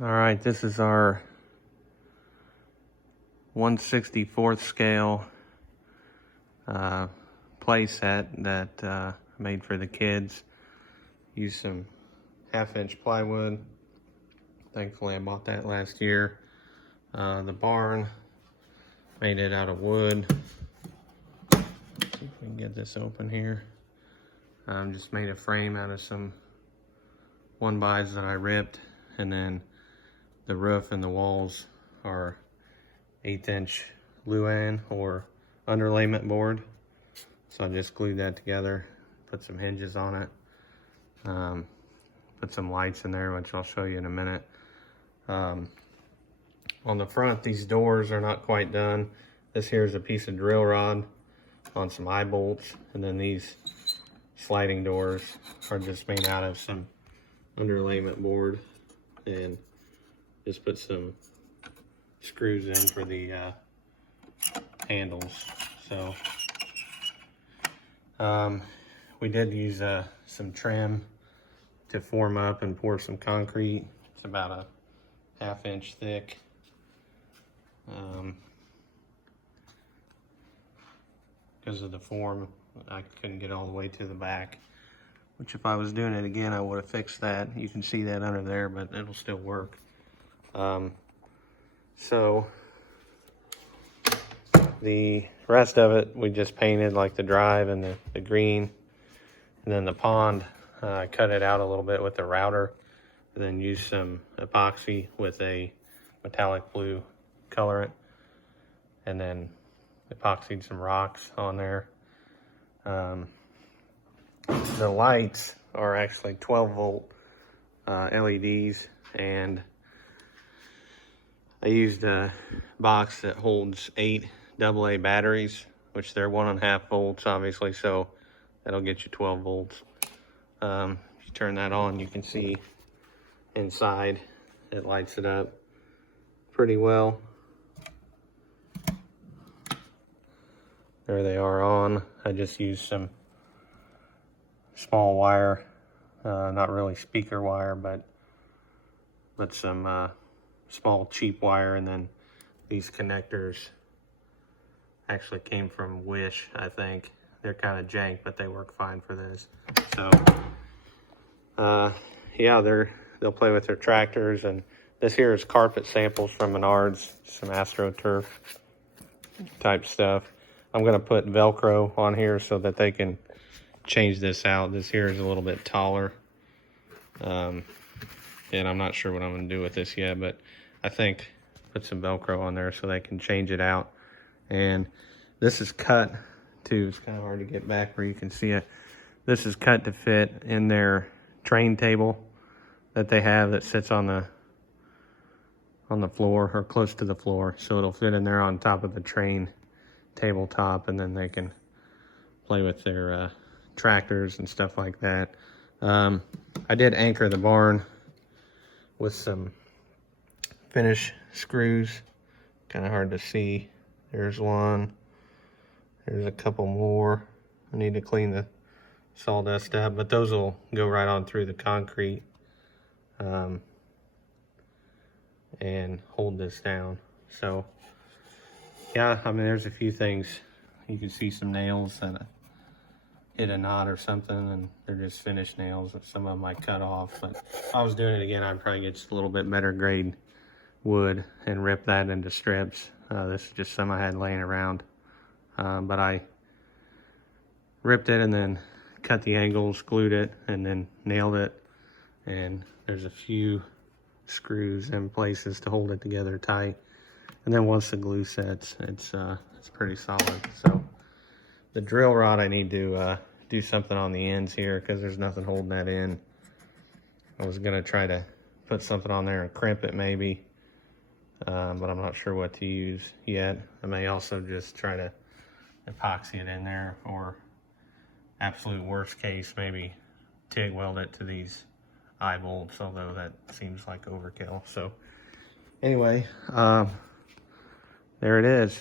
All right, this is our 1/64th scale play set that I made for the kids. Used some 1/2-inch plywood. Thankfully I bought that last year. The barn, made it out of wood. See if we can get this open here. Just made a frame out of some 1-bys that I ripped, and then the roof and the walls are 1/8-inch Luan or underlayment board. So I just glued that together, put some hinges on it, put some lights in there, which I'll show you in a minute. On the front, these doors are not quite done. This here is a piece of drill rod on some eye bolts, and then these sliding doors are just made out of some underlayment board, and just put some screws in for the handles. So we did use some trim to form up and pour some concrete. It's about a 1/2 inch thick. Because of the form, I couldn't get all the way to the back, which if I was doing it again, I would have fixed that. You can see that under there, but it'll still work. So the rest of it, we just painted, like the drive and the green, and then the pond, I cut it out a little bit with the router, and then used some epoxy with a metallic blue colorant, and then epoxied some rocks on there. The lights are actually 12-volt LEDs, and I used a box that holds 8 AA batteries, which they're 1.5 volts, obviously, so that'll get you 12 volts. If you turn that on, you can see inside, it lights it up pretty well. There they are on. I just used some small wire, not really speaker wire, but some small cheap wire, and then these connectors actually came from Wish, I think. They're kind of jank, but they work fine for this. So yeah, they'll play with their tractors, and this here is carpet samples from Menards, some AstroTurf type stuff. I'm gonna put Velcro on here so that they can change this out. This here is a little bit taller, and I'm not sure what I'm gonna do with this yet, but I think put some Velcro on there so they can change it out. And this is cut to, it's kind of hard to get back where you can see it. This is cut to fit in their train table that they have that sits on the floor, or close to the floor. So it'll fit in there on top of the train tabletop, and then they can play with their tractors and stuff like that. I did anchor the barn with some finish screws. Kind of hard to see. There's one. There's a couple more. I need to clean the sawdust up, but those will go right on through the concrete and hold this down. So yeah, I mean, there's a few things. You can see some nails that hit a knot or something, and they're just finished nails. Some of them I cut off, but if I was doing it again, I'd probably get just a little bit better grade wood and rip that into strips. This is just some I had laying around, but I ripped it and then cut the angles, glued it, and then nailed it. And there's a few screws in places to hold it together tight. And then once the glue sets, it's pretty solid. So the drill rod, I need to do something on the ends here because there's nothing holding that in. I was gonna try to put something on there and crimp it maybe, but I'm not sure what to use yet. I may also just try to epoxy it in there, or absolute worst case, maybe TIG weld it to these eye bolts, although that seems like overkill. So anyway, there it is.